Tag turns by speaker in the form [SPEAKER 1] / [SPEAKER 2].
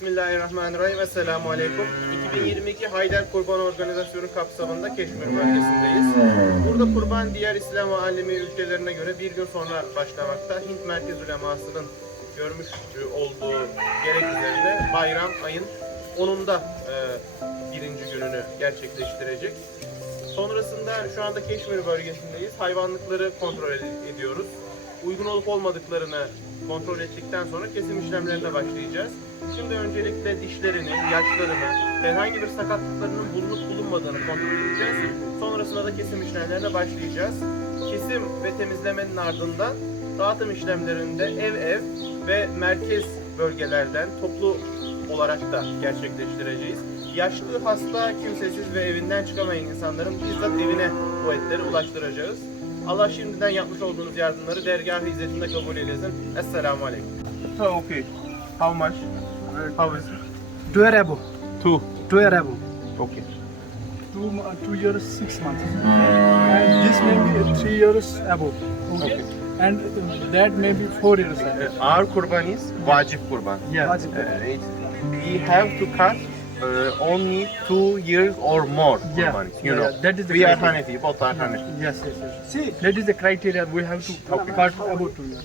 [SPEAKER 1] Bismillahirrahmanirrahim. Esselamu Aleyküm. 2022 Haydar Kurban Organizasyonu kapsamında Keşmir bölgesindeyiz. Burada kurban diğer İslam alemi ülkelerine göre bir gün sonra başlamakta. Hint Merkez Uleması'nın görmüş olduğu gerek üzerine bayram ayın 10'unda e, birinci gününü gerçekleştirecek. Sonrasında şu anda Keşmir bölgesindeyiz. Hayvanlıkları kontrol ed- ediyoruz. Uygun olup olmadıklarını kontrol ettikten sonra kesim işlemlerine başlayacağız. Şimdi öncelikle dişlerini, yaşlarını, herhangi bir sakatlıklarının bulunup bulunmadığını kontrol edeceğiz. Sonrasında da kesim işlemlerine başlayacağız. Kesim ve temizlemenin ardından dağıtım işlemlerinde ev ev ve merkez bölgelerden toplu olarak da gerçekleştireceğiz. Yaşlı, hasta, kimsesiz ve evinden çıkamayan insanların bizzat evine bu etleri ulaştıracağız. Allah şimdiden yapmış olduğunuz yardımları dergah izzetinde kabul eylesin. Esselamu Aleyküm. So okay. How much? How is it?
[SPEAKER 2] Two year above.
[SPEAKER 1] Two.
[SPEAKER 2] Two year above.
[SPEAKER 1] Okay.
[SPEAKER 2] Two, mo- two years, six months. And this may be three years above.
[SPEAKER 1] Okay.
[SPEAKER 2] And that may be four years above.
[SPEAKER 1] Our kurban is vacip kurban.
[SPEAKER 2] Yeah.
[SPEAKER 1] Uh, it, we have to cut uh, only two years or more
[SPEAKER 2] Yeah.
[SPEAKER 1] kurban. You
[SPEAKER 2] Yeah,
[SPEAKER 1] know.
[SPEAKER 2] that is the
[SPEAKER 1] we are
[SPEAKER 2] criteria.
[SPEAKER 1] Hanefi, both are Hanefi.
[SPEAKER 2] Yes, yes, yes. See, that is the criteria we have to cut about two years.